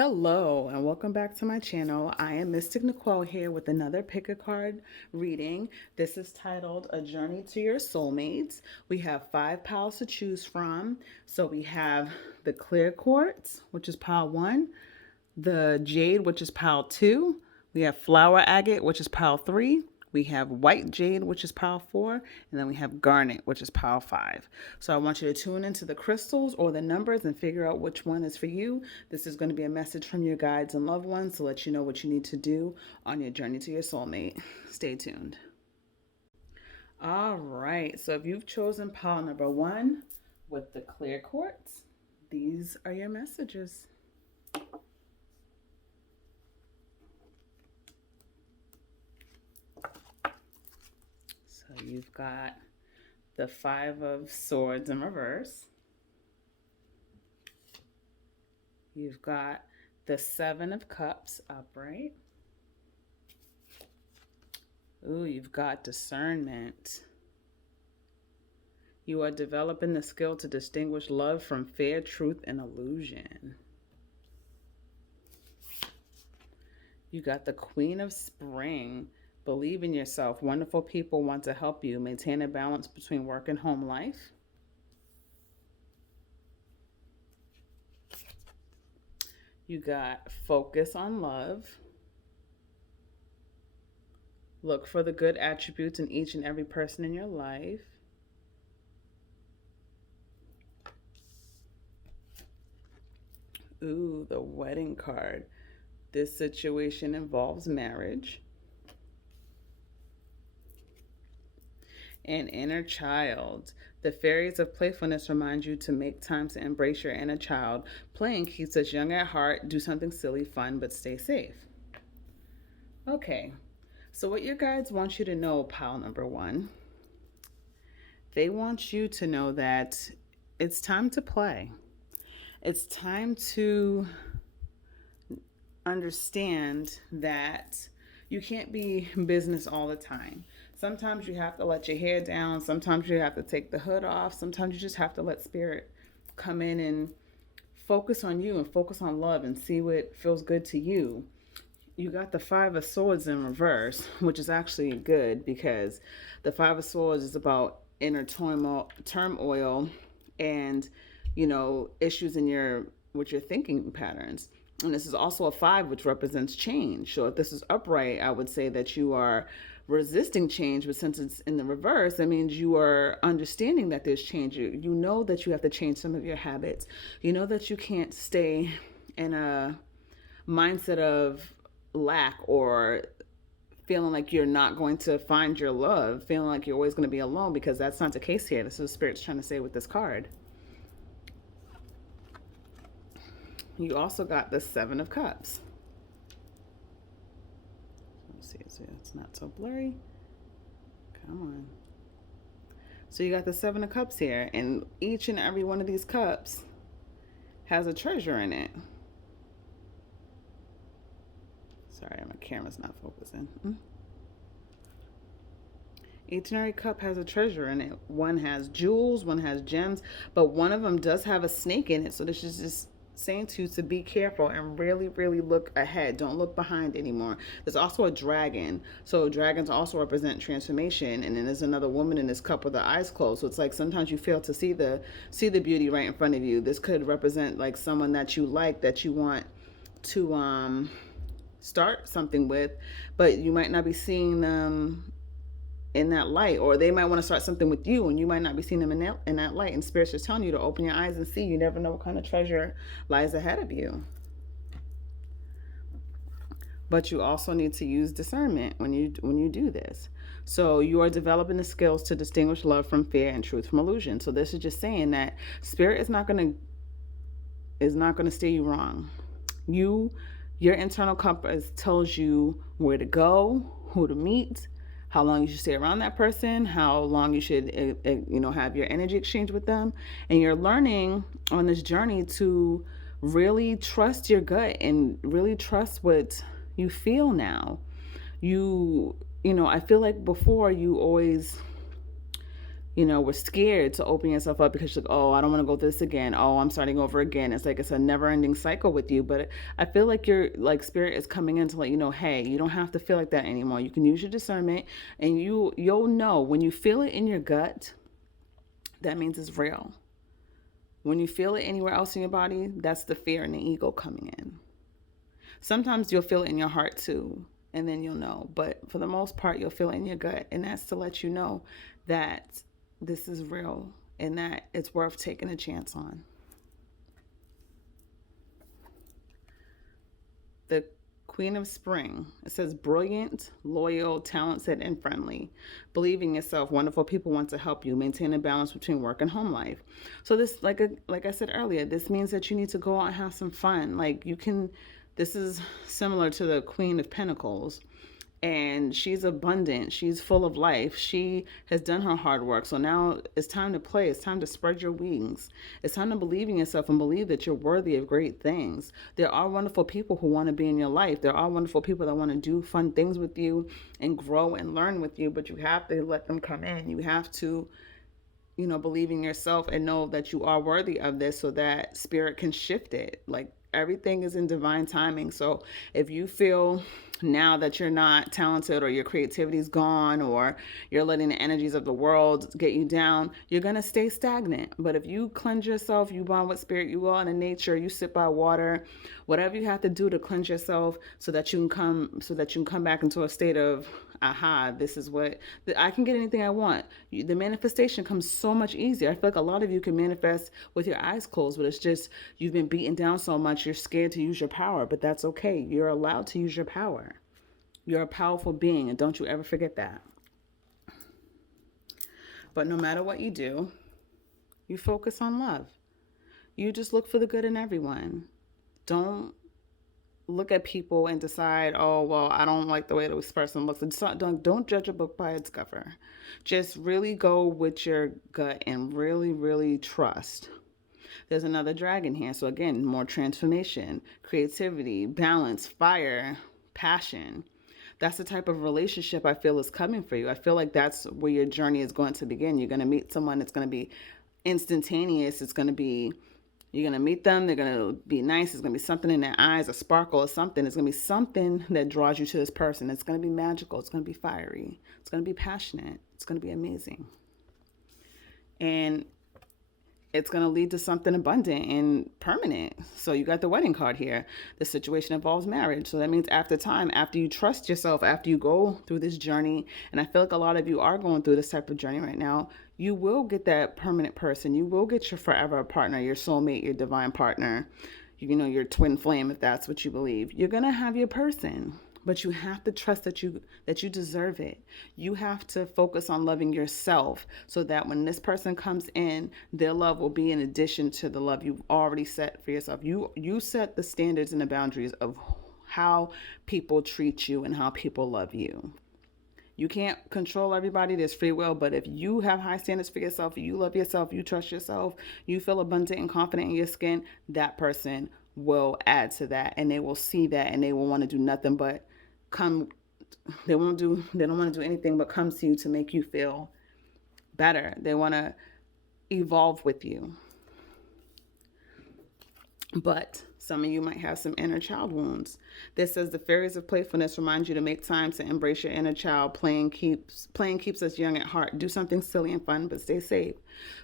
Hello and welcome back to my channel. I am Mystic Nicole here with another pick a card reading. This is titled A Journey to Your Soulmates. We have 5 piles to choose from. So we have the clear quartz, which is pile 1, the jade, which is pile 2. We have flower agate, which is pile 3. We have white jade, which is pile 4, and then we have garnet, which is pile 5. So I want you to tune into the crystals or the numbers and figure out which one is for you. This is going to be a message from your guides and loved ones to let you know what you need to do on your journey to your soulmate. Stay tuned. All right, so if you've chosen pile number 1 with the clear quartz, these are your messages. So you've got the 5 of swords in reverse. You've got the 7 of cups upright. Ooh, you've got discernment. You are developing the skill to distinguish love from fear, truth, and illusion. You got the Queen of Spring. Believe in yourself. Wonderful people want to help you. Maintain a balance between work and home life. You got focus on love. Look for the good attributes in each and every person in your life. Ooh, the wedding card. This situation involves marriage. And inner child. The fairies of playfulness remind you to make time to embrace your inner child. Playing keeps us young at heart. Do something silly, fun, but stay safe. Okay, so what your guides want you to know, pile number 1, they want you to know that it's time to play. It's time to understand that you can't be business all the time. Sometimes you have to let your hair down. Sometimes you have to take the hood off. Sometimes you just have to let spirit come in and focus on you and focus on love and see what feels good to you. You got the 5 of swords in reverse, which is actually good because the 5 of swords is about inner turmoil and, issues in with your thinking patterns. And this is also a 5, which represents change. So if this is upright, I would say that you are resisting change, but since it's in the reverse, that means you are understanding that there's change. You know that you have to change some of your habits. You know that you can't stay in a mindset of lack or feeling like you're not going to find your love, feeling like you're always going to be alone, because that's not the case here. This is what Spirit's trying to say with this card. You also got the 7 of cups. Let's see, so it's not so blurry. Come on. So you got the 7 of cups here, and each and every one of these cups has a treasure in it. Sorry, my camera's not focusing. Each and every cup has a treasure in it. One has jewels, one has gems, but one of them does have a snake in it. So this is just saying to you to be careful and really, really look ahead. Don't look behind anymore. There's also a dragon. So dragons also represent transformation. And then there's another woman in this cup with the eyes closed. So it's like sometimes you fail to see the beauty right in front of you. This could represent like someone that you like, that you want to start something with, but you might not be seeing them in that light, or they might want to start something with you and you might not be seeing them in that light, and Spirit's just telling you to open your eyes and see. You never know what kind of treasure lies ahead of you. But you also need to use discernment when you do this. So you are developing the skills to distinguish love from fear and truth from illusion. So this is just saying that Spirit is not going to steer you wrong. Your internal compass tells you where to go, who to meet, how long you should stay around that person, how long you should, have your energy exchange with them. And you're learning on this journey to really trust your gut and really trust what you feel now. I feel like before you always, we're scared to open yourself up because you're like, oh, I don't want to go through this again. Oh, I'm starting over again. It's like it's a never ending cycle with you. But I feel like your like spirit is coming in to let you know, hey, you don't have to feel like that anymore. You can use your discernment, and you'll know when you feel it in your gut, that means it's real. When you feel it anywhere else in your body, that's the fear and the ego coming in. Sometimes you'll feel it in your heart too, and then you'll know. But for the most part, you'll feel it in your gut, and that's to let you know that this is real and that it's worth taking a chance on. The Queen of Spring. It says brilliant, loyal, talented, and friendly. Believe in yourself. Wonderful people want to help you maintain a balance between work and home life. So this, like I said earlier, this means that you need to go out and have some fun. Like you can. This is similar to the Queen of Pentacles. And she's abundant. She's full of life. She has done her hard work. So now it's time to play. It's time to spread your wings. It's time to believe in yourself and believe that you're worthy of great things. There are wonderful people who want to be in your life. There are wonderful people that want to do fun things with you and grow and learn with you, but you have to let them come in. You have to, believe in yourself and know that you are worthy of this so that spirit can shift it. Like everything is in divine timing. So if you feel now that you're not talented or your creativity is gone or you're letting the energies of the world get you down, you're going to stay stagnant. But if you cleanse yourself, you bond with spirit, you go out in nature, you sit by water, whatever you have to do to cleanse yourself so that you can come back into a state of, aha, this is what I can get anything I want. The manifestation comes so much easier. I feel like a lot of you can manifest with your eyes closed, but it's just you've been beaten down so much you're scared to use your power, but that's okay. You're allowed to use your power. You're a powerful being, and don't you ever forget that. But no matter what you do, you focus on love. You just look for the good in everyone. Don't look at people and decide, oh, well, I don't like the way this person looks. Don't judge a book by its cover. Just really go with your gut and really, really trust. There's another dragon here. So again, more transformation, creativity, balance, fire, passion. That's the type of relationship I feel is coming for you. I feel like that's where your journey is going to begin. You're going to meet someone that's going to be instantaneous. You're going to meet them. They're going to be nice. There's going to be something in their eyes, a sparkle or something. It's going to be something that draws you to this person. It's going to be magical. It's going to be fiery. It's going to be passionate. It's going to be amazing. And it's going to lead to something abundant and permanent. So you got the wedding card here. The situation involves marriage. So that means after time, after you trust yourself, after you go through this journey, and I feel like a lot of you are going through this type of journey right now, you will get that permanent person. You will get your forever partner, your soulmate, your divine partner, your twin flame, if that's what you believe. You're going to have your person. But you have to trust that you deserve it. You have to focus on loving yourself so that when this person comes in, their love will be in addition to the love you've already set for yourself. You set the standards and the boundaries of how people treat you and how people love you. You can't control everybody. There's free will. But if you have high standards for yourself, you love yourself, you trust yourself, you feel abundant and confident in your skin, that person will add to that, and they will see that, and they will want to do nothing but come. They don't want to do anything but come to you to make you feel better. They want to evolve with you. But some of you might have some inner child wounds. This says the fairies of playfulness remind you to make time to embrace your inner child. Playing keeps us young at heart. Do something silly and fun, but stay safe.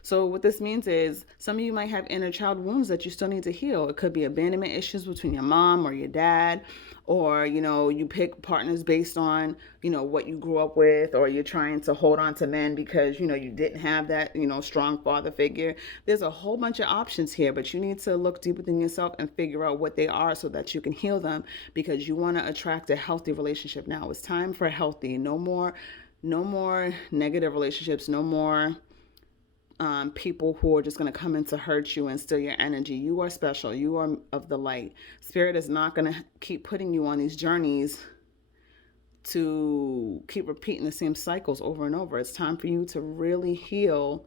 So what this means is some of you might have inner child wounds that you still need to heal. It could be abandonment issues between your mom or your dad, or, you pick partners based on, what you grew up with, or you're trying to hold on to men because, you didn't have that, strong father figure. There's a whole bunch of options here, but you need to look deep within yourself and figure out what they are so that you can heal them, because you want to attract a healthy relationship now. It's time for healthy. No more negative relationships. No more people who are just going to come in to hurt you and steal your energy. You are special. You are of the light. Spirit is not going to keep putting you on these journeys to keep repeating the same cycles over and over. It's time for you to really heal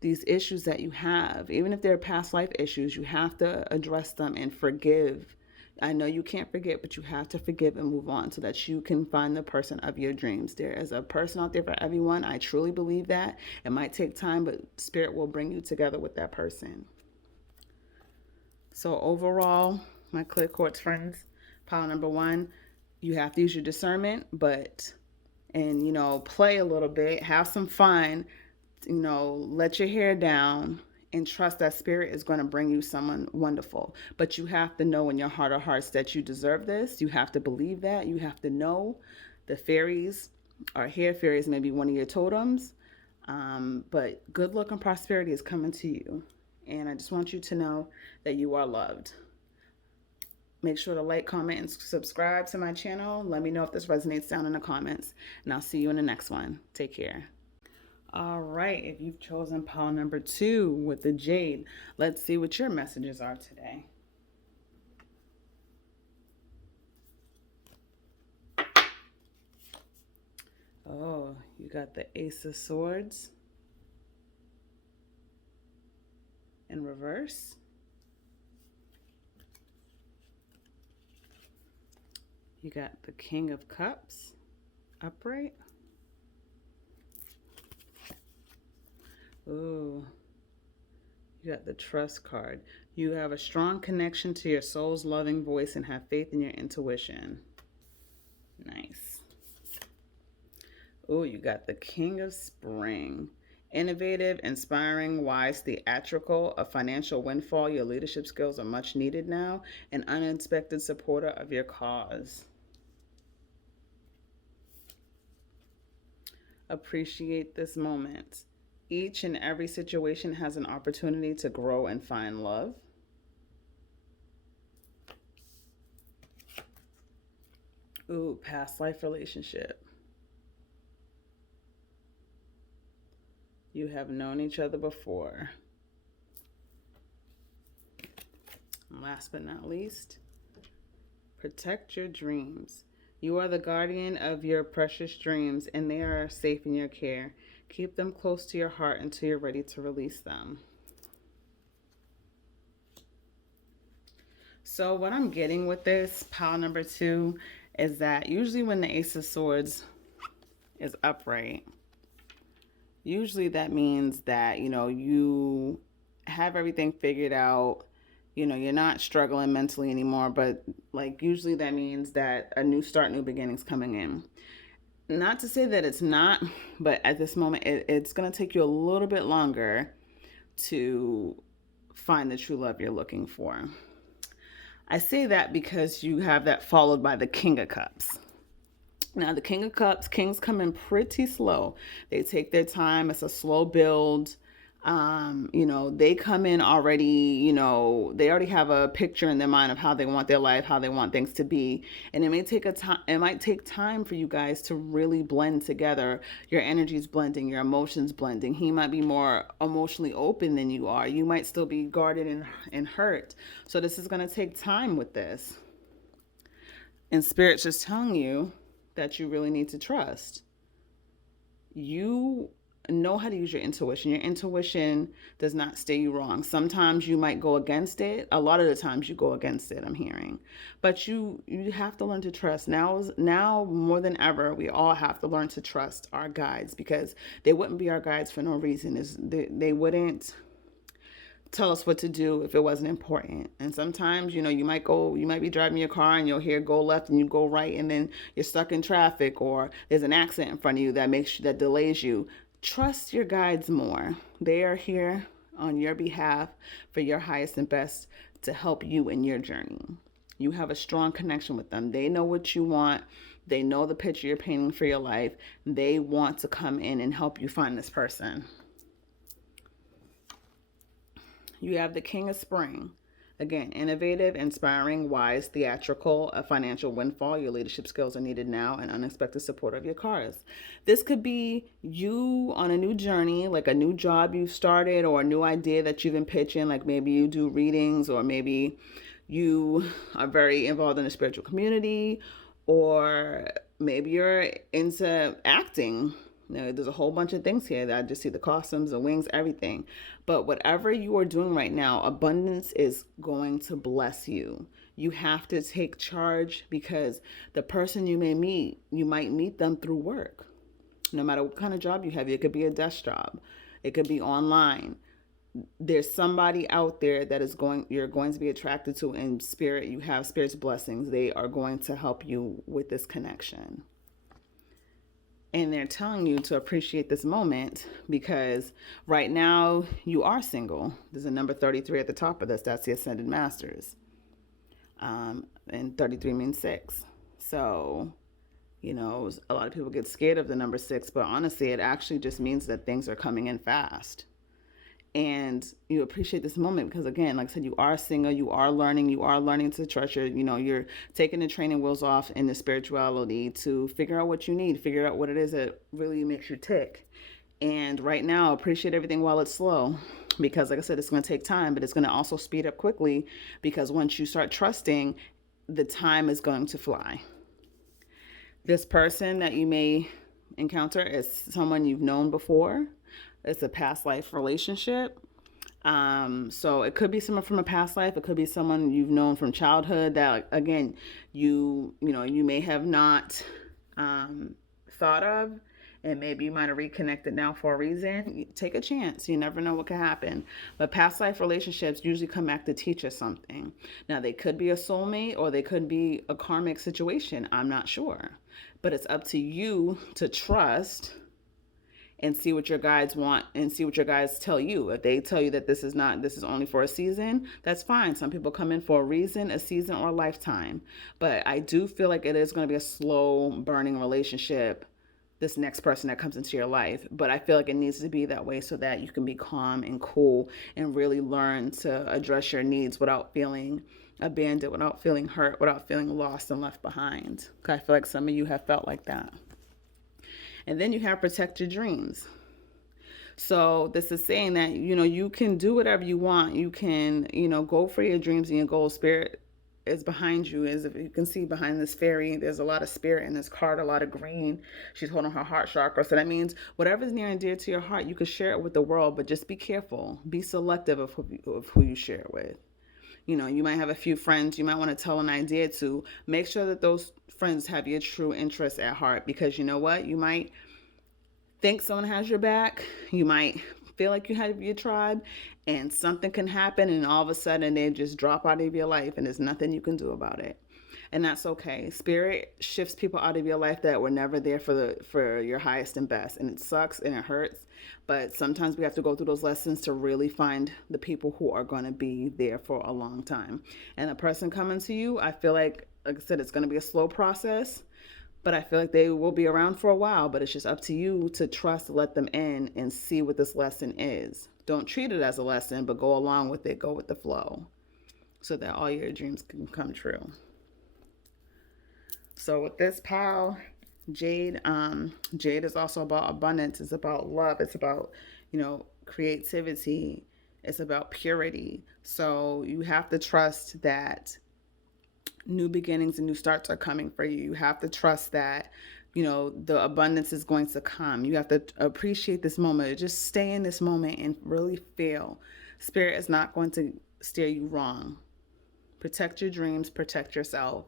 these issues that you have. Even if they're past life issues, you have to address them and forgive I know you can't forget, but you have to forgive and move on so that you can find the person of your dreams. There is a person out there for everyone. I truly believe that. It might take time, but spirit will bring you together with that person. So overall, my clear quartz friends, pile number one, you have to use your discernment, and play a little bit, have some fun, let your hair down, and trust that spirit is going to bring you someone wonderful. But you have to know in your heart of hearts that you deserve this. You have to believe that. You have to know the fairies or hair fairies may be one of your totems. But good luck and prosperity is coming to you. And I just want you to know that you are loved. Make sure to like, comment, and subscribe to my channel. Let me know if this resonates down in the comments. And I'll see you in the next one. Take care. All right, if you've chosen pile number 2 with the Jade, let's see what your messages are today. Oh, you got the Ace of Swords in reverse. You got the King of Cups upright. Ooh, you got the Trust card. You have a strong connection to your soul's loving voice and have faith in your intuition. Nice. Ooh, you got the King of Spring. Innovative, inspiring, wise, theatrical, a financial windfall. Your leadership skills are much needed now. An unexpected supporter of your cause. Appreciate this moment. Each and every situation has an opportunity to grow and find love. Ooh, past life relationship. You have known each other before. And last but not least, protect your dreams. You are the guardian of your precious dreams, and they are safe in your care. Keep them close to your heart until you're ready to release them. So what I'm getting with this pile number 2 is that usually when the Ace of Swords is upright, usually that means that, you have everything figured out. You're not struggling mentally anymore, but usually that means that a new start, new beginnings coming in. Not to say that it's not, but at this moment, it's going to take you a little bit longer to find the true love you're looking for. I say that because you have that followed by the King of Cups. Now, the King of Cups, kings come in pretty slow. They take their time. It's a slow build. They come in already, they already have a picture in their mind of how they want their life, how they want things to be. And it might take time for you guys to really blend together. Your energy's blending, your emotions blending. He might be more emotionally open than you are. You might still be guarded and hurt. So this is going to take time with this. And Spirit's just telling you that you really need to trust. You know how to use your intuition. Your intuition does not steer you wrong. Sometimes you might go against it. A lot of the times you go against it, I'm hearing. But you have to learn to trust. Now more than ever, we all have to learn to trust our guides, because they wouldn't be our guides for no reason. They wouldn't tell us what to do if it wasn't important. And sometimes, you might be driving your car and you'll hear go left and you go right, and then you're stuck in traffic, or there's an accident in front of you that delays you. Trust your guides more. They are here on your behalf for your highest and best to help you in your journey. You have a strong connection with them. They know what you want. They know the picture you're painting for your life. They want to come in and help you find this person. You have the King of Spring. Again, innovative, inspiring, wise, theatrical, a financial windfall. Your leadership skills are needed now, and unexpected support of your cause. This could be you on a new journey, like a new job you've started, or a new idea that you've been pitching. Like maybe you do readings, or maybe you are very involved in the spiritual community, or maybe you're into acting. There's a whole bunch of things here that I just see: the costumes, the wings, everything. But whatever you are doing right now, abundance is going to bless you. You have to take charge, because the person you may meet, you might meet them through work. No matter what kind of job you have, it could be a desk job, it could be online. There's somebody out there that you're going to be attracted to in spirit. You have spirit's blessings. They are going to help you with this connection. And they're telling you to appreciate this moment, because right now you are single. There's a number 33 at the top of this. That's the Ascended Masters. And 33 means 6. So, a lot of people get scared of the number 6, but honestly, it actually just means that things are coming in fast. And you appreciate this moment because, again, like I said, you are single, you are learning to treasure, you're taking the training wheels off in the spirituality to figure out what you need, figure out what it is that really makes you tick. And right now, appreciate everything while it's slow, because like I said, it's going to take time, but it's going to also speed up quickly, because once you start trusting, the time is going to fly. This person that you may encounter is someone you've known before. It's a past life relationship. So it could be someone from a past life. It could be someone you've known from childhood that, again, you may have not thought of, and maybe you might have reconnected now for a reason. Take a chance. You never know what could happen. But past life relationships usually come back to teach us something. Now, they could be a soulmate or they could be a karmic situation. I'm not sure. But it's up to you to trust and see what your guides want and see what your guides tell you. If they tell you that this is only for a season, that's fine. Some people come in for a reason, a season, or a lifetime. But I do feel like it is going to be a slow burning relationship, this next person that comes into your life. But I feel like it needs to be that way so that you can be calm and cool and really learn to address your needs without feeling abandoned, without feeling hurt, without feeling lost and left behind. I feel like some of you have felt like that. And then you have protect your dreams. So this is saying that, you can do whatever you want. You can, go for your dreams and your goals. Spirit is behind you. As if you can see behind this fairy, there's a lot of spirit in this card, a lot of green. She's holding her heart chakra. So that means whatever's near and dear to your heart, you can share it with the world, but just be careful. Be selective of who you share it with. You might have a few friends you might want to tell an idea to. Make sure that those friends have your true interests at heart, because you know what? You might think someone has your back. You might feel like you have your tribe, and something can happen, and all of a sudden they just drop out of your life, and there's nothing you can do about it. And that's okay. Spirit shifts people out of your life that were never there for your highest and best. And it sucks and it hurts. But sometimes we have to go through those lessons to really find the people who are going to be there for a long time. And the person coming to you, I feel like I said, it's going to be a slow process. But I feel like they will be around for a while. But it's just up to you to trust, let them in, and see what this lesson is. Don't treat it as a lesson, but go along with it. Go with the flow so that all your dreams can come true. So with this pile, Jade, Jade is also about abundance. It's about love. It's about, creativity. It's about purity. So you have to trust that new beginnings and new starts are coming for you. You have to trust that, the abundance is going to come. You have to appreciate this moment. Just stay in this moment and really feel. Spirit is not going to steer you wrong. Protect your dreams. Protect yourself.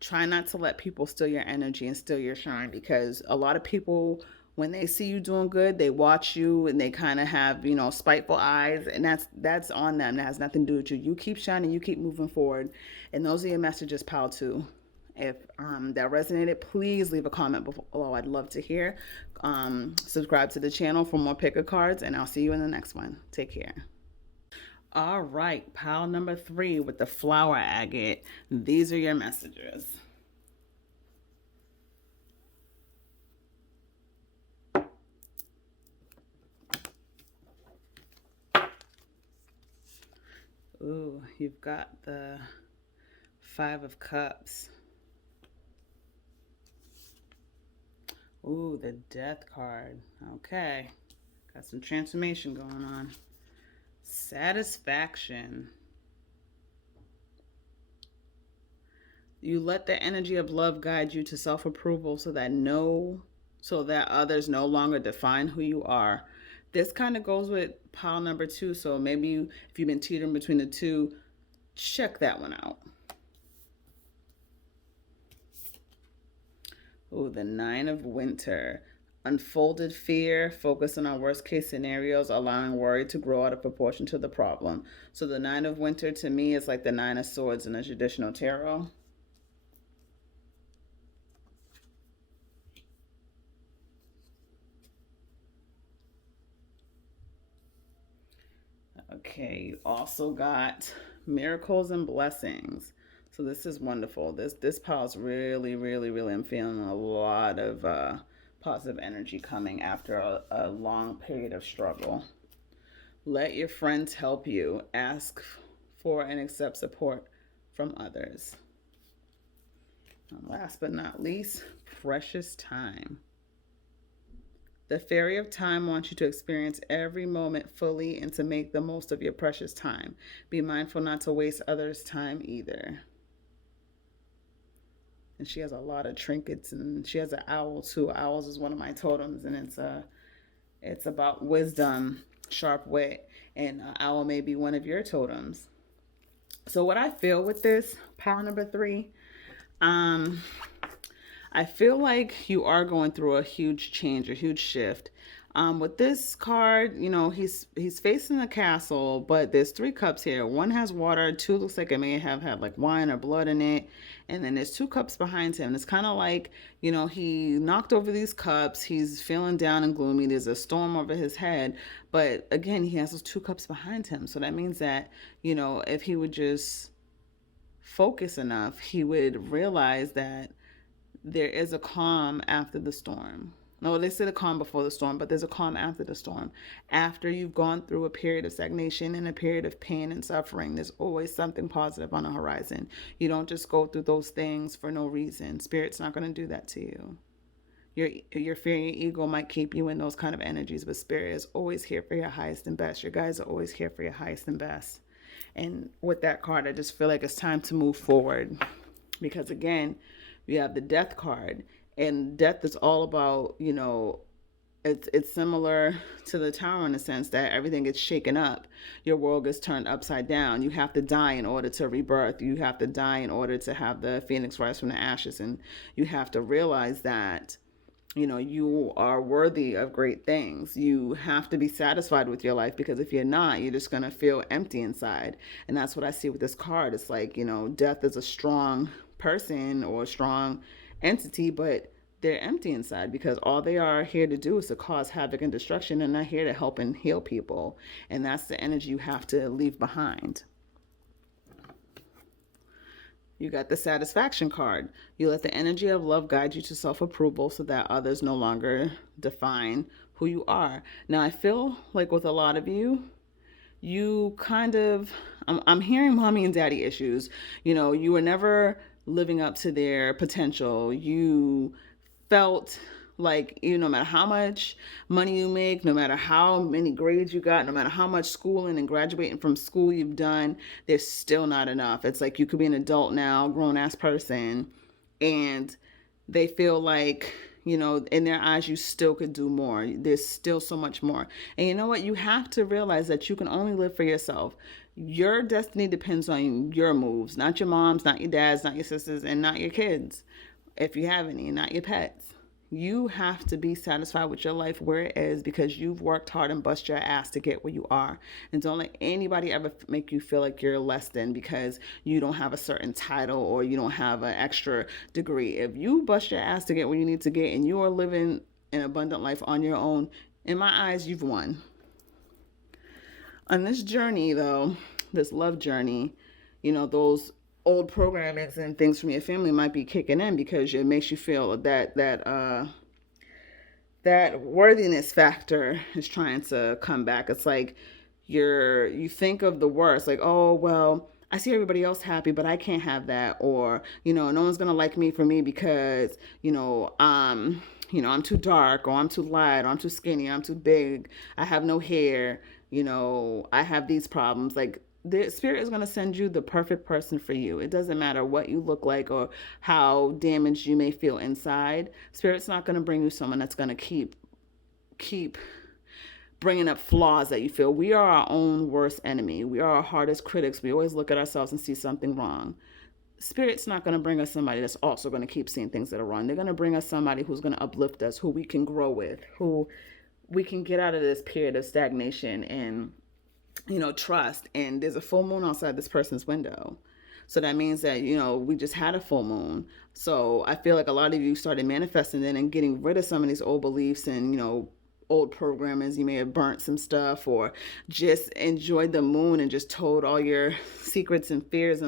Try not to let people steal your energy and steal your shine, because a lot of people, when they see you doing good, they watch you and they kind of have, spiteful eyes, and that's on them. That has nothing to do with you. You keep shining, you keep moving forward. And those are your messages, pal, too. If that resonated, please leave a comment below. I'd love to hear. Subscribe to the channel for more picker cards, and I'll see you in the next one. Take care. All right, pile number 3 with the flower agate. These are your messages. Ooh, you've got the 5 of Cups. Ooh, the Death card. Okay, got some transformation going on. Satisfaction. You let the energy of love guide you to self-approval so that others no longer define who you are. This kind of goes with pile number 2. So maybe if you've been teetering between the two, check that one out. Ooh, the Nine of Winter. Unfolded fear, focusing on worst case scenarios, allowing worry to grow out of proportion to the problem. So the Nine of Winter to me is like the Nine of Swords in a traditional tarot. Okay, you also got miracles and blessings. So this is wonderful. This pile's really, really, really. I'm feeling a lot of positive energy coming after a long period of struggle. Let your friends help you. Ask for and accept support from others. And last but not least, precious time. The fairy of time wants you to experience every moment fully and to make the most of your precious time. Be mindful not to waste others' time either. And she has a lot of trinkets, and she has an owl too. Owls is one of my totems, and it's about wisdom, sharp wit, and owl may be one of your totems. So what I feel with this pile number 3, um, I feel like you are going through a huge change, a huge shift. With this card, he's facing the castle, but there's 3 cups here. One has water, 2 looks like it may have had like wine or blood in it, and then there's 2 cups behind him. It's kind of like, he knocked over these cups. He's feeling down and gloomy. There's a storm over his head, but again, he has those 2 cups behind him. So that means that, if he would just focus enough, he would realize that there is a calm after the storm. No, they said a calm before the storm, but there's a calm after the storm. After you've gone through a period of stagnation and a period of pain and suffering, there's always something positive on the horizon. You don't just go through those things for no reason. Spirit's not going to do that to you. Your fear and your ego might keep you in those kind of energies, but Spirit is always here for your highest and best. Your guides are always here for your highest and best. And with that card, I just feel like it's time to move forward. Because again, you have the Death card, and death is all about, it's similar to the Tower in the sense that everything gets shaken up. Your world gets turned upside down. You have to die in order to rebirth. You have to die in order to have the phoenix rise from the ashes. And you have to realize that, you are worthy of great things. You have to be satisfied with your life, because if you're not, you're just going to feel empty inside. And that's what I see with this card. It's like, death is a strong person or a strong entity, but they're empty inside, because all they are here to do is to cause havoc and destruction, and not here to help and heal people. And that's the energy you have to leave behind. You got the Satisfaction card. You let the energy of love guide you to self-approval so that others no longer define who you are. Now, I feel like with a lot of you, you kind of, I'm hearing mommy and daddy issues. You were never living up to their potential. You felt like, no matter how much money you make, no matter how many grades you got, no matter how much schooling and graduating from school you've done, there's still not enough. It's like you could be an adult now, grown ass person, and they feel like, in their eyes, you still could do more. There's still so much more. And you know what? You have to realize that you can only live for yourself. Your destiny depends on your moves, not your mom's, not your dad's, not your sisters, and not your kids, if you have any, not your pets. You have to be satisfied with your life where it is, because you've worked hard and bust your ass to get where you are. And don't let anybody ever make you feel like you're less than because you don't have a certain title or you don't have an extra degree. If you bust your ass to get where you need to get and you are living an abundant life on your own, in my eyes, you've won. On this journey, though, this love journey, those old programmings and things from your family might be kicking in, because it makes you feel that worthiness factor is trying to come back. It's like you think of the worst, like, oh well, I see everybody else happy, but I can't have that, or no one's gonna like me for me because I'm too dark, or I'm too light, or I'm too skinny, or I'm too big, I have no hair, I have these problems. Like, the Spirit is going to send you the perfect person for you. It doesn't matter what you look like or how damaged you may feel inside. Spirit's not going to bring you someone that's going to keep bringing up flaws that you feel. We are our own worst enemy. We are our hardest critics. We always look at ourselves and see something wrong. Spirit's not going to bring us somebody that's also going to keep seeing things that are wrong. They're going to bring us somebody who's going to uplift us, who we can grow with, who we can get out of this period of stagnation and, trust. And there's a full moon outside this person's window. So that means that, we just had a full moon. So I feel like a lot of you started manifesting then and getting rid of some of these old beliefs and, old programmings. You may have burnt some stuff or just enjoyed the moon and just told all your secrets and fears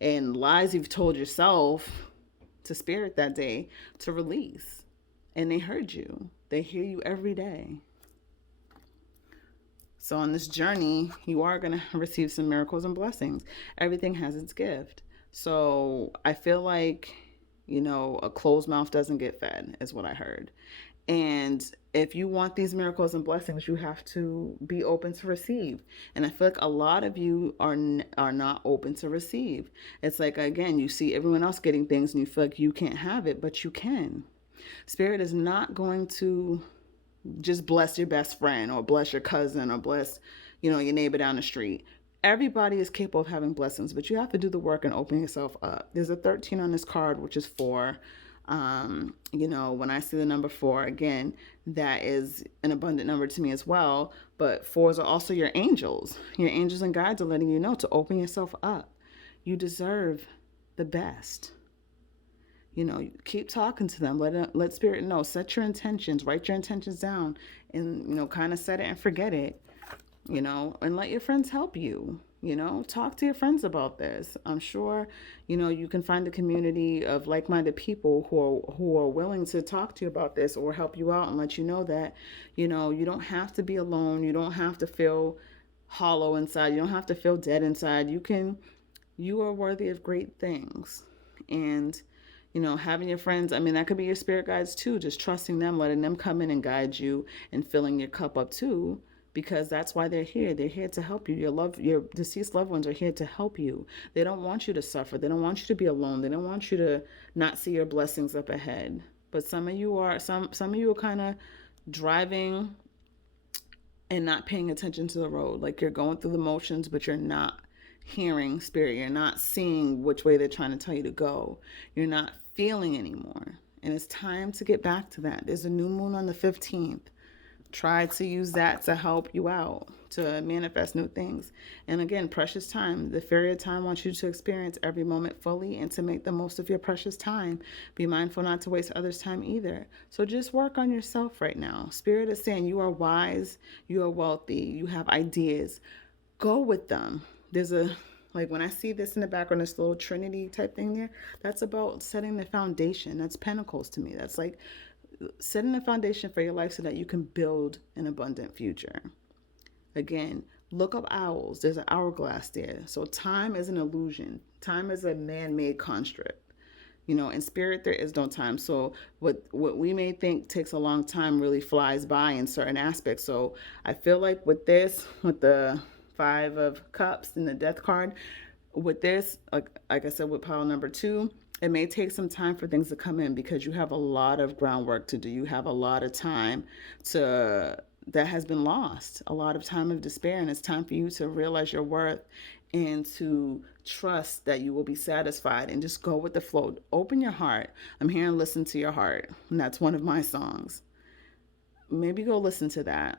and lies you've told yourself to spirit that day to release. And they heard you. They hear you every day. So on this journey, you are going to receive some miracles and blessings. Everything has its gift. So I feel like, a closed mouth doesn't get fed, is what I heard. And if you want these miracles and blessings, you have to be open to receive. And I feel like a lot of you are not open to receive. It's like, again, you see everyone else getting things and you feel like you can't have it, but you can. Spirit is not going to just bless your best friend or bless your cousin or bless, your neighbor down the street. Everybody is capable of having blessings, but you have to do the work and open yourself up. There's a 13 on this card, which is 4. When I see the number 4, again, that is an abundant number to me as well. But 4s are also your angels. Your angels and guides are letting you know to open yourself up. You deserve the best. Keep talking to them. Let spirit know. Set your intentions. Write your intentions down, and kind of set it and forget it. And let your friends help you. Talk to your friends about this. I'm sure, you can find a community of like-minded people who are willing to talk to you about this or help you out and let you know that, you don't have to be alone. You don't have to feel hollow inside. You don't have to feel dead inside. You are worthy of great things. And having your friends, that could be your spirit guides too, just trusting them, letting them come in and guide you and filling your cup up too, because that's why they're here. They're here to help you. Your deceased loved ones are here to help you. They don't want you to suffer. They don't want you to be alone. They don't want you to not see your blessings up ahead. But some of you are kind of driving and not paying attention to the road. Like you're going through the motions, but you're not hearing spirit. You're not seeing which way they're trying to tell you to go. You're not feeling anymore. And it's time to get back to that. There's a new moon on the 15th. Try to use that to help you out, to manifest new things. And again, precious time. The fairy of time wants you to experience every moment fully and to make the most of your precious time. Be mindful not to waste others' time either. So just work on yourself right now. Spirit is saying you are wise, you are wealthy, you have ideas. Go with them. There's when I see this in the background, this little Trinity type thing there, that's about setting the foundation. That's Pentacles to me. That's like setting the foundation for your life so that you can build an abundant future. Again, look up owls. There's an hourglass there. So time is an illusion. Time is a man-made construct. In spirit, there is no time. So what we may think takes a long time really flies by in certain aspects. So I feel like with the 5 of Cups and the Death card, with this, like I said, with pile number 2, it may take some time for things to come in because you have a lot of groundwork to do. You have a lot of time that has been lost, a lot of time of despair, and it's time for you to realize your worth and to trust that you will be satisfied and just go with the flow. Open your heart. I'm here and listen to your heart, and that's one of my songs. Maybe go listen to that.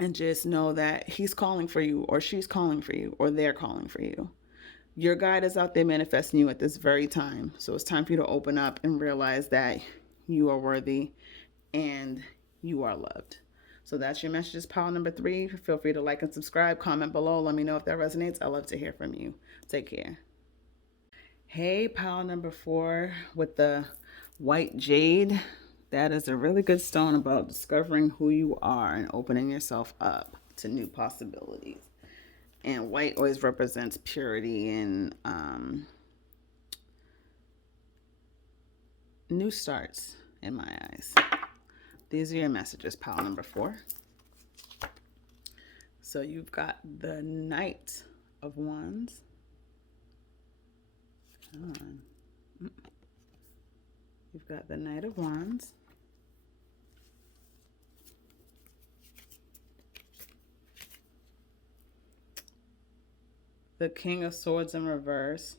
And just know that he's calling for you, or she's calling for you, or they're calling for you. Your guide is out there manifesting you at this very time. So it's time for you to open up and realize that you are worthy and you are loved. So that's your messages, pile number 3. Feel free to like and subscribe, comment below. Let me know if that resonates. I love to hear from you. Take care. Hey, pile number 4 with the white jade. That is a really good stone about discovering who you are and opening yourself up to new possibilities. And white always represents purity and new starts in my eyes. These are your messages, pile number 4. So you've got the Knight of Wands. Come on. You've got the Knight of Wands. The King of Swords in reverse.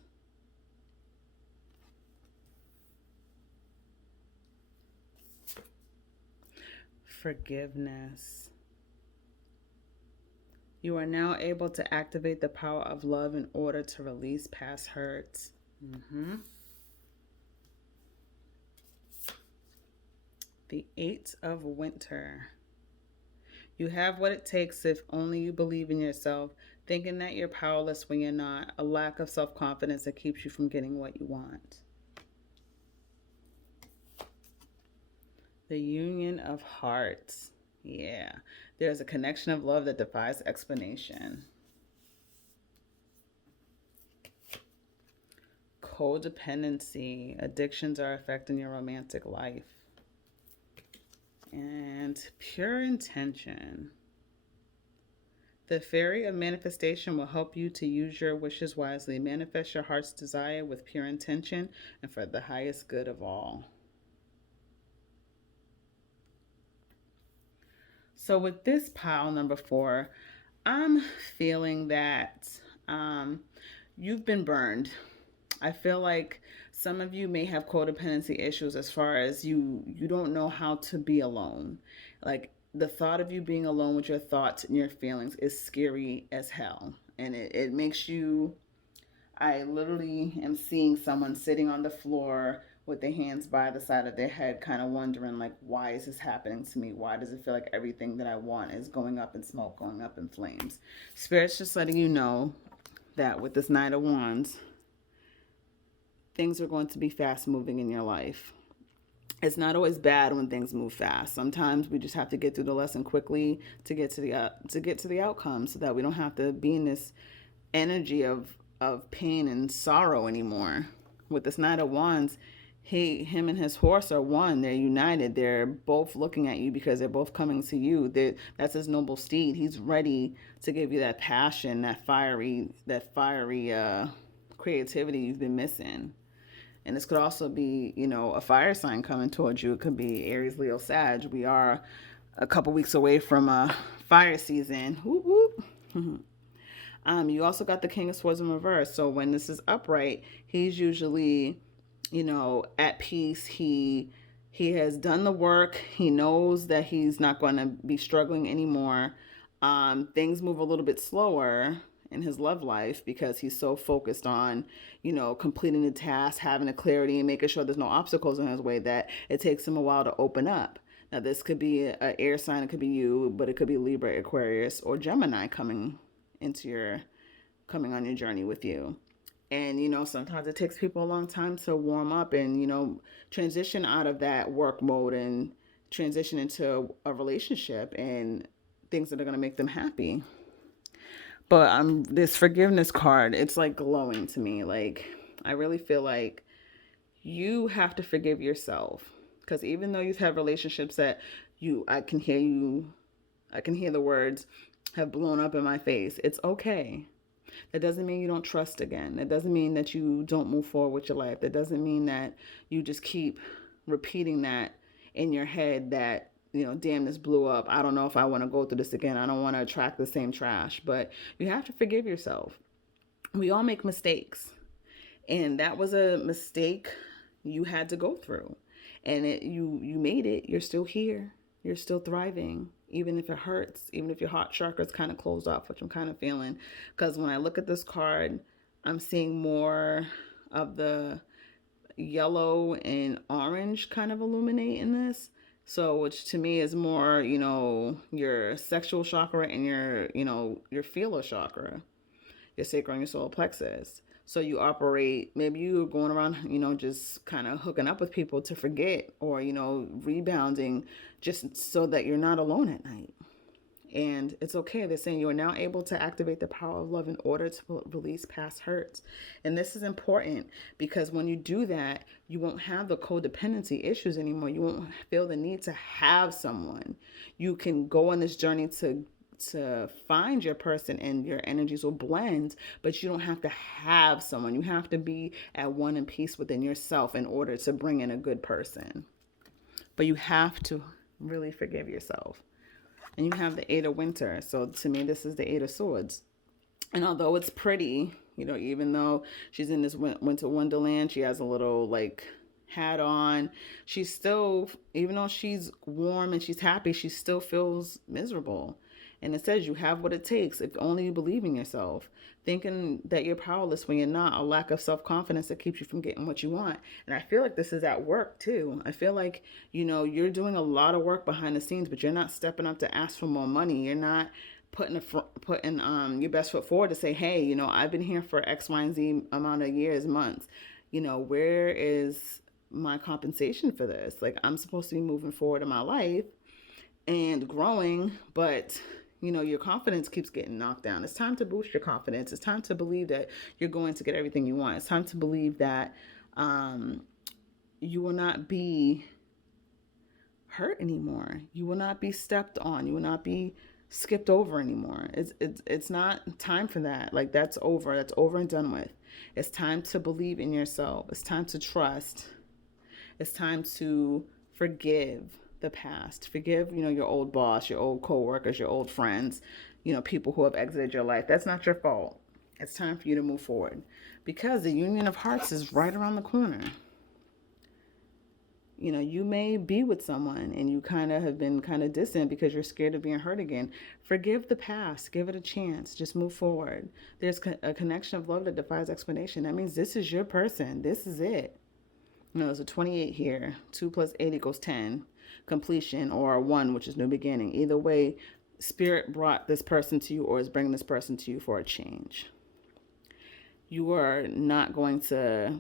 Forgiveness. You are now able to activate the power of love in order to release past hurts. The Eight of Winter. You have what it takes if only you believe in yourself, thinking that you're powerless when you're not, a lack of self-confidence that keeps you from getting what you want. The Union of Hearts. Yeah, there's a connection of love that defies explanation. Codependency. Addictions are affecting your romantic life. And pure intention. The fairy of manifestation will help you to use your wishes wisely. Manifest your heart's desire with pure intention and for the highest good of all. So with this pile number 4, I'm feeling that you've been burned. I feel like some of you may have codependency issues as far as you don't know how to be alone. Like the thought of you being alone with your thoughts and your feelings is scary as hell. And it makes you, I literally am seeing someone sitting on the floor with their hands by the side of their head, kind of wondering like, why is this happening to me? Why does it feel like everything that I want is going up in smoke, going up in flames? Spirit's just letting you know that with this Knight of Wands, things are going to be fast moving in your life. It's not always bad when things move fast. Sometimes we just have to get through the lesson quickly to get to the outcome, so that we don't have to be in this energy of pain and sorrow anymore. With this Knight of Wands, him and his horse are one. They're united. They're both looking at you because they're both coming to you. That's his noble steed. He's ready to give you that passion, that fiery creativity you've been missing. And this could also be, a fire sign coming towards you. It could be Aries, Leo, Sag. We are a couple weeks away from fire season. Whoop, whoop. You also got the King of Swords in reverse. So when this is upright, he's usually, at peace. He has done the work. He knows that he's not going to be struggling anymore. Things move a little bit slower in his love life because he's so focused on, completing the task, having the clarity and making sure there's no obstacles in his way that it takes him a while to open up. Now, this could be an air sign. It could be you, but it could be Libra, Aquarius, or Gemini coming on your journey with you. And, sometimes it takes people a long time to warm up and, transition out of that work mode and transition into a relationship and things that are going to make them happy. But this forgiveness card, it's like glowing to me. Like, I really feel like you have to forgive yourself. Because even though you've had relationships that I can hear the words have blown up in my face. It's okay. That doesn't mean you don't trust again. That doesn't mean that you don't move forward with your life. That doesn't mean that you just keep repeating that in your head that, damn, this blew up. I don't know if I want to go through this again. I don't want to attract the same trash. But you have to forgive yourself. We all make mistakes. And that was a mistake you had to go through. And you made it. You're still here. You're still thriving. Even if it hurts, even if your heart chakra is kind of closed off, which I'm kind of feeling. Because when I look at this card, I'm seeing more of the yellow and orange kind of illuminate in this. So, which to me is more, your sexual chakra and your feeler chakra, your sacral and your solar plexus. So you operate, maybe you're going around, just kind of hooking up with people to forget or, rebounding just so that you're not alone at night. And it's okay. They're saying you are now able to activate the power of love in order to release past hurts. And this is important because when you do that, you won't have the codependency issues anymore. You won't feel the need to have someone. You can go on this journey to find your person and your energies will blend, but you don't have to have someone. You have to be at one in peace within yourself in order to bring in a good person. But you have to really forgive yourself. And you have the Eight of Winter. So to me, this is the Eight of Swords. And although it's pretty, even though she's in this winter wonderland, she has a little like hat on. She's still, even though she's warm and she's happy, she still feels miserable. And it says you have what it takes if only you believe in yourself. Thinking that you're powerless when you're not, a lack of self confidence that keeps you from getting what you want. And I feel like this is at work too. I feel like, you're doing a lot of work behind the scenes, but you're not stepping up to ask for more money. You're not putting your best foot forward to say, hey, I've been here for X, Y, and Z amount of years, months. Where is my compensation for this? Like, I'm supposed to be moving forward in my life and growing, but your confidence keeps getting knocked down. It's time to boost your confidence. It's time to believe that you're going to get everything you want. It's time to believe that you will not be hurt anymore. You will not be stepped on. You will not be skipped over anymore. It's not time for that. Like, that's over. That's over and done with. It's time to believe in yourself. It's time to trust. It's time to forgive the past. Forgive, your old boss, your old coworkers, your old friends, people who have exited your life. That's not your fault. It's time for you to move forward because the union of hearts is right around the corner. You may be with someone and you kind of have been kind of distant because you're scared of being hurt again. Forgive the past. Give it a chance. Just move forward. There's a connection of love that defies explanation. That means this is your person. This is it. There's a 28 here. 2 plus 8 equals 10. Completion, or a 1, which is new beginning. Either way, Spirit brought this person to you or is bringing this person to you for a change. You are not going to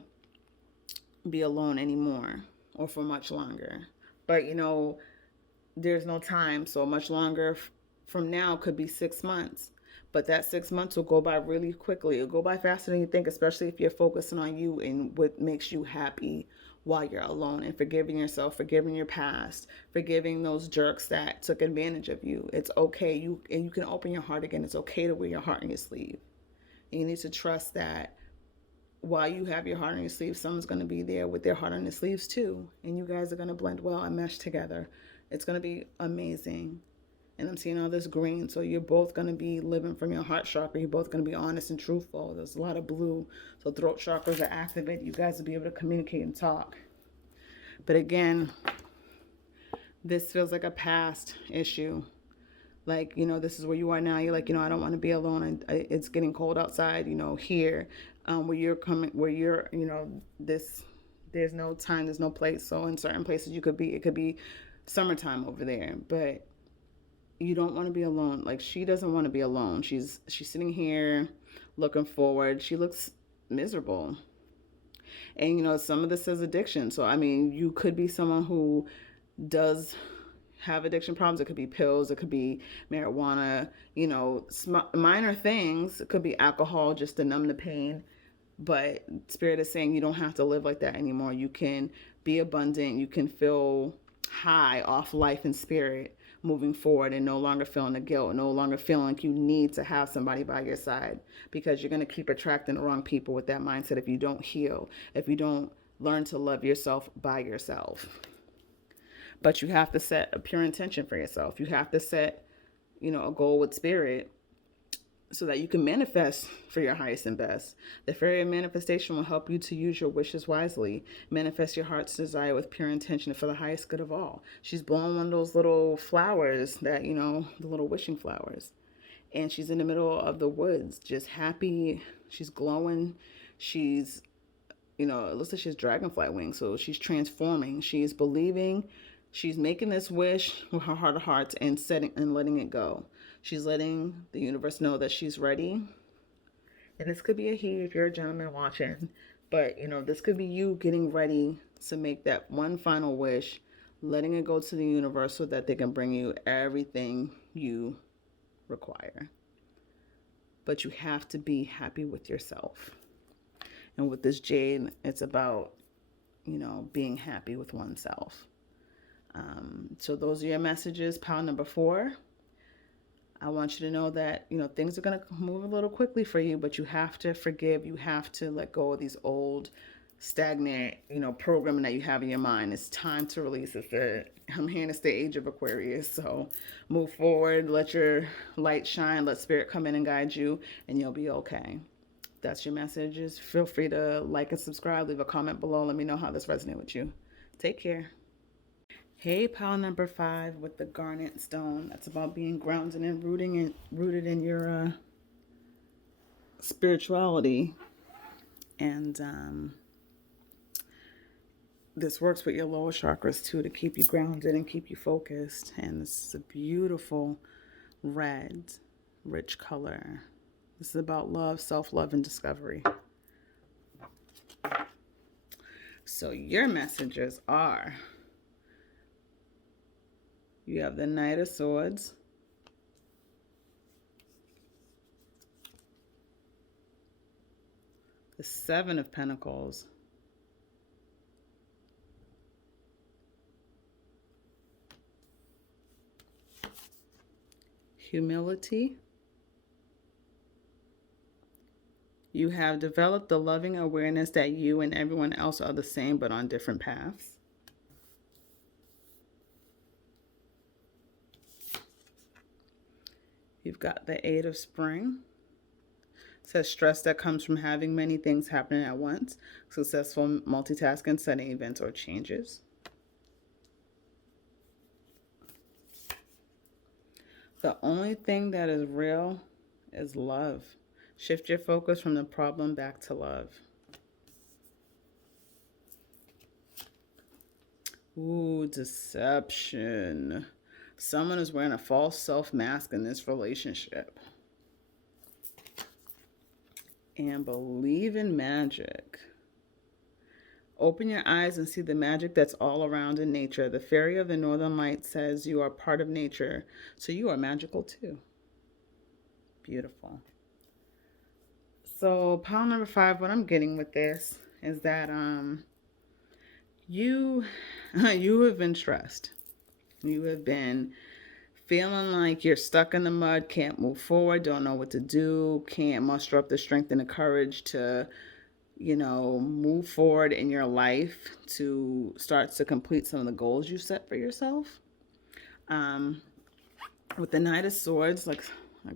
be alone anymore or for much longer. But, there's no time. So much longer from now could be 6 months. But that 6 months will go by really quickly. It'll go by faster than you think, especially if you're focusing on you and what makes you happy while you're alone, and forgiving yourself, forgiving your past, forgiving those jerks that took advantage of you. It's okay. You can open your heart again. It's okay to wear your heart on your sleeve. And you need to trust that while you have your heart on your sleeve, someone's going to be there with their heart on their sleeves too. And you guys are going to blend well and mesh together. It's going to be amazing. And I'm seeing all this green. So you're both going to be living from your heart chakra. You're both going to be honest and truthful. There's a lot of blue. So throat chakras are activated. You guys will be able to communicate and talk. But again, this feels like a past issue. Like, this is where you are now. You're like, I don't want to be alone. It's getting cold outside, here, where you're coming, where you're, there's no time, there's no place. So in certain places it could be summertime over there, but you don't want to be alone. Like, she doesn't want to be alone. She's sitting here looking forward. She looks miserable. And, some of this is addiction. So, you could be someone who does have addiction problems. It could be pills. It could be marijuana, minor things. It could be alcohol just to numb the pain. But Spirit is saying you don't have to live like that anymore. You can be abundant. You can feel high off life and spirit moving forward, and no longer feeling the guilt, no longer feeling like you need to have somebody by your side, because you're going to keep attracting the wrong people with that mindset if you don't heal, if you don't learn to love yourself by yourself. But you have to set a pure intention for yourself. You have to set, a goal with Spirit so that you can manifest for your highest and best. The fairy of manifestation will help you to use your wishes wisely. Manifest your heart's desire with pure intention for the highest good of all. She's blowing one of those little flowers that, the little wishing flowers. And she's in the middle of the woods, just happy. She's glowing. She's, it looks like she has dragonfly wings. So she's transforming. She's believing. She's making this wish with her heart of hearts and setting and letting it go. She's letting the universe know that she's ready. And this could be a he if you're a gentleman watching. But, this could be you getting ready to make that one final wish, letting it go to the universe so that they can bring you everything you require. But you have to be happy with yourself. And with this Jade, it's about, being happy with oneself. So those are your messages, pile number 4. I want you to know that, things are going to move a little quickly for you, but you have to forgive. You have to let go of these old, stagnant, programming that you have in your mind. It's time to release it. I'm hearing it's the age of Aquarius. So move forward, let your light shine, let Spirit come in and guide you, and you'll be okay. That's your messages. Feel free to like and subscribe. Leave a comment below. Let me know how this resonated with you. Take care. Hey, pile number 5 with the Garnet stone. That's about being grounded and rooted in your spirituality. And this works with your lower chakras too, to keep you grounded and keep you focused. And this is a beautiful red, rich color. This is about love, self-love, and discovery. So your messages are, you have the Knight of Swords, the Seven of Pentacles, humility. You have developed the loving awareness that you and everyone else are the same but on different paths. You've got the Eight of Spring. It says stress that comes from having many things happening at once. Successful multitasking, setting events or changes. The only thing that is real is love. Shift your focus from the problem back to love. Ooh, deception. Someone is wearing a false self mask in this relationship. And believe in magic. Open your eyes and see the magic that's all around in nature. The fairy of the northern light says you are part of nature, so you are magical too. Beautiful. So pile number 5, what I'm getting with this is that you have been stressed. You have been feeling like you're stuck in the mud, can't move forward, don't know what to do, can't muster up the strength and the courage to, move forward in your life, to start to complete some of the goals you set for yourself. With the Knight of Swords, like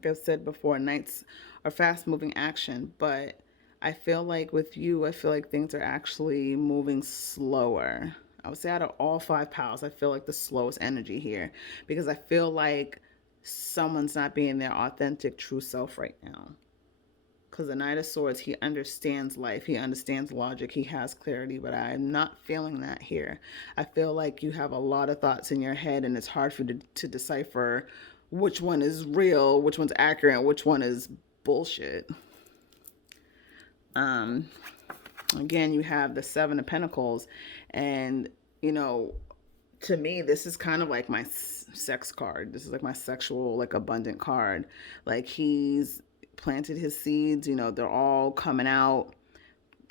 I said before, knights are fast-moving action, but I feel like with you, I feel like things are actually moving slower. I would say out of all 5 piles, I feel like the slowest energy here, because I feel like someone's not being their authentic, true self right now. Because the Knight of Swords, he understands life, he understands logic, he has clarity, but I'm not feeling that here. I feel like you have a lot of thoughts in your head, and it's hard for you to decipher which one is real, which one's accurate, and which one is bullshit. Again, you have the Seven of Pentacles, and to me, this is kind of like my sex card. This is like my sexual, like, abundant card. Like, he's planted his seeds, they're all coming out.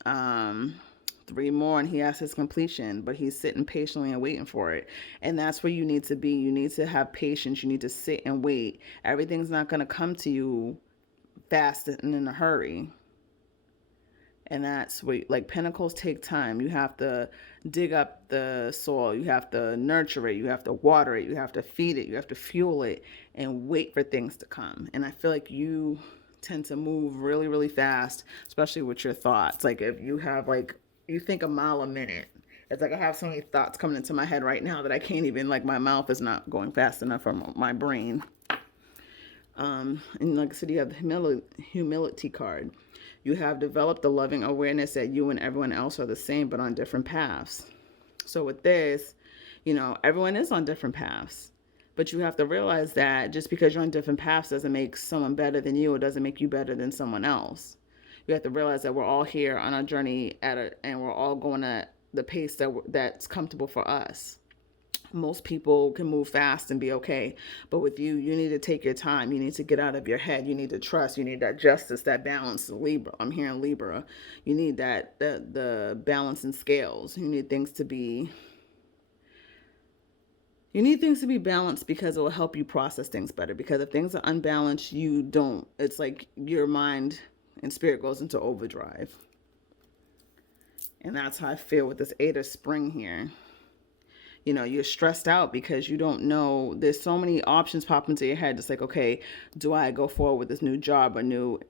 3 more and he has his completion, but he's sitting patiently and waiting for it. And that's where you need to be. You need to have patience. You need to sit and wait. Everything's not going to come to you fast and in a hurry. And that's where, like, pentacles take time. You have to dig up the soil. You have to nurture it. You have to water it. You have to feed it. You have to fuel it and wait for things to come. And I feel like you tend to move really, really fast, especially with your thoughts. Like, if you have, like, you think a mile a minute. It's like I have so many thoughts coming into my head right now that I can't even, like, my mouth is not going fast enough for my brain. And like I said, you have the humility card. You have developed the loving awareness that you and everyone else are the same, but on different paths. So with this, everyone is on different paths, but you have to realize that just because you're on different paths doesn't make someone better than you. It doesn't make you better than someone else. You have to realize that we're all here on our journey and we're all going at the pace that's comfortable for us. Most people can move fast and be okay, but with you, you need to take your time. You need to get out of your head. You need to trust. You need that justice, that balance. Libra, I'm hearing Libra. You need that the balance and scales. You need things to be balanced, because it will help you process things better. Because if things are unbalanced, it's like your mind and spirit goes into overdrive. And that's how I feel with this Eight of Spring here. You're stressed out because you don't know. There's so many options pop into your head. It's like, okay, do I go forward with this new job or new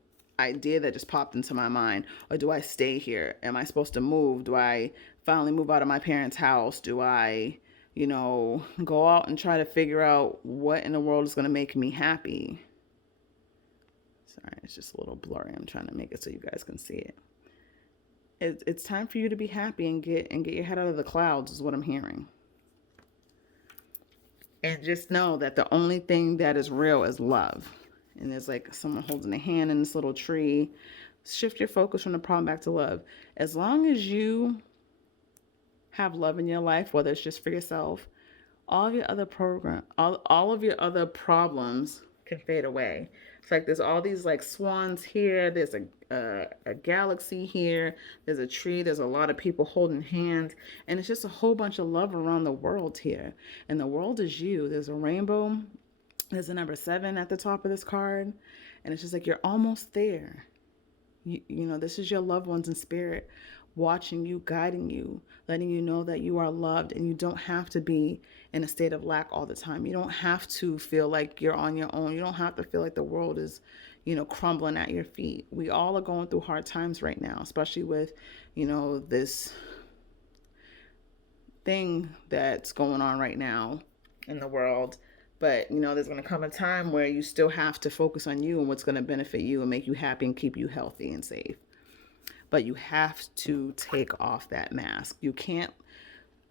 idea that just popped into my mind. Or do I stay here? Am I supposed to move? Do I finally move out of my parents' house? Do I, go out and try to figure out what in the world is going to make me happy? Sorry, it's just a little blurry. I'm trying to make it so you guys can see it. It's time for you to be happy and get your head out of the clouds is what I'm hearing. And just know that the only thing that is real is love. And there's like someone holding a hand in this little tree. Shift your focus from the problem back to love. As long as you have love in your life, whether it's just for yourself, all of your other all of your other problems can fade away. It's like there's all these like swans here. There's a galaxy here. There's a tree. There's a lot of people holding hands. And it's just a whole bunch of love around the world here. And the world is you. There's a rainbow. There's a number 7 at the top of this card. And it's just like you're almost there. This is your loved ones in spirit watching you, guiding you, letting you know that you are loved and you don't have to be in a state of lack all the time. You don't have to feel like you're on your own. You don't have to feel like the world is, crumbling at your feet. We all are going through hard times right now, especially with, this thing that's going on right now in the world. But, there's going to come a time where you still have to focus on you and what's going to benefit you and make you happy and keep you healthy and safe. But you have to take off that mask. You can't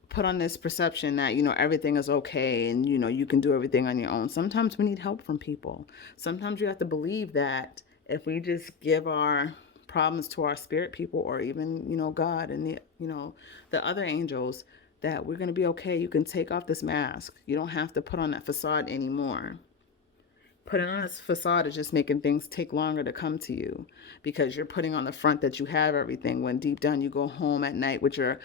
put on this perception that, everything is okay and, you can do everything on your own. Sometimes we need help from people. Sometimes you have to believe that if we just give our problems to our spirit people or even, God and the other angels, that we're going to be okay. You can take off this mask. You don't have to put on that facade anymore. Putting on this facade is just making things take longer to come to you because you're putting on the front that you have everything when deep down you go home at night with your,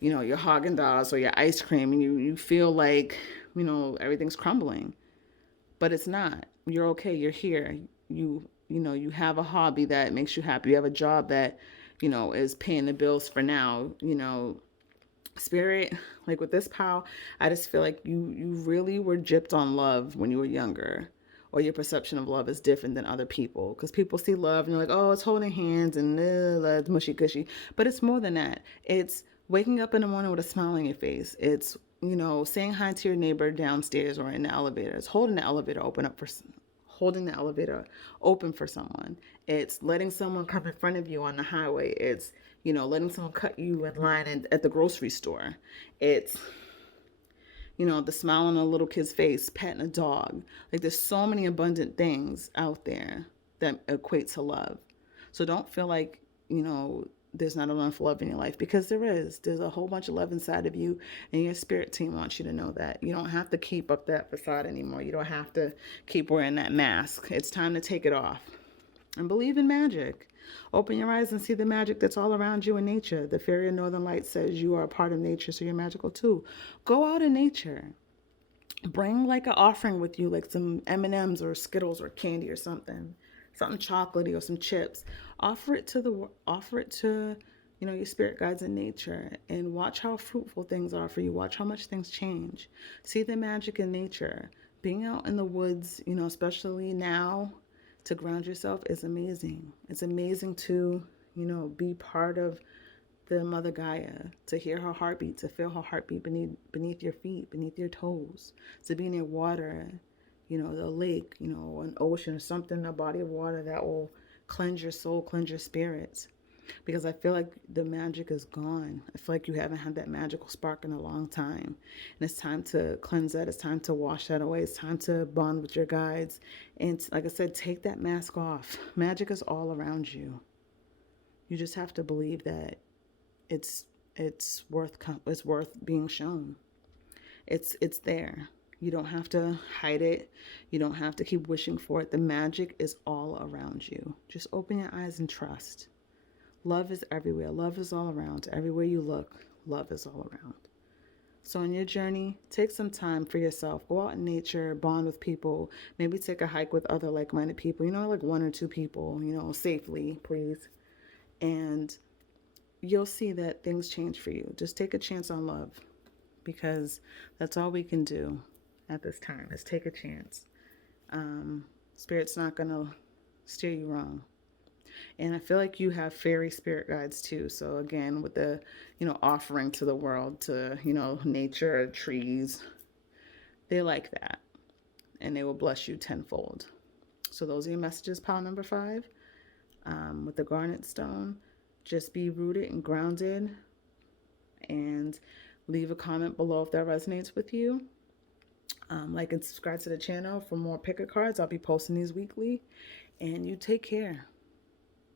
your Haagen-Dazs or your ice cream and you feel like, everything's crumbling. But it's not. You're okay. You're here. You have a hobby that makes you happy. You have a job that, is paying the bills for now, Spirit, like with this pal, I just feel like you really were gypped on love when you were younger. Or your perception of love is different than other people. Because people see love and they're like, oh, it's holding hands and it's mushy gushy. But it's more than that. It's waking up in the morning with a smile on your face. It's, saying hi to your neighbor downstairs or in the elevator. It's holding the elevator open for someone. It's letting someone come in front of you on the highway. It's, letting someone cut you in line at the grocery store. It's, the smile on a little kid's face, petting a dog. Like there's so many abundant things out there that equate to love. So don't feel like, there's not enough love in your life because there is. There's a whole bunch of love inside of you and your spirit team wants you to know that. You don't have to keep up that facade anymore. You don't have to keep wearing that mask. It's time to take it off. And believe in magic. Open your eyes and see the magic that's all around you in nature. The fairy of Northern Light says you are a part of nature, so you're magical too. Go out in nature. Bring like an offering with you, like some M&Ms or Skittles or candy or something chocolatey or some chips. Offer it to your spirit guides in nature and watch how fruitful things are for you. Watch how much things change. See the magic in nature. Being out in the woods, especially now, to ground yourself is amazing. It's amazing to, be part of the Mother Gaia, to hear her heartbeat, to feel her heartbeat beneath your feet, beneath your toes, to be near water, the lake, an ocean or something, a body of water that will cleanse your soul, cleanse your spirits. Because I feel like the magic is gone. I feel like you haven't had that magical spark in a long time. And it's time to cleanse that. It's time to wash that away. It's time to bond with your guides. And like I said, take that mask off. Magic is all around you. You just have to believe that it's worth being shown. It's there. You don't have to hide it. You don't have to keep wishing for it. The magic is all around you. Just open your eyes and trust. Love is everywhere. Love is all around. Everywhere you look, love is all around. So on your journey, take some time for yourself. Go out in nature, bond with people. Maybe take a hike with other like-minded people. Like 1 or 2 people, safely, please. And you'll see that things change for you. Just take a chance on love because that's all we can do at this time is take a chance. Spirit's not going to steer you wrong. And I feel like you have fairy spirit guides too. So again, with the, offering to the world, to, nature, trees, they like that. And they will bless you tenfold. So those are your messages, pile number 5. With the garnet stone, just be rooted and grounded, and leave a comment below if that resonates with you. Like and subscribe to the channel for more picker cards. I'll be posting these weekly. And you take care.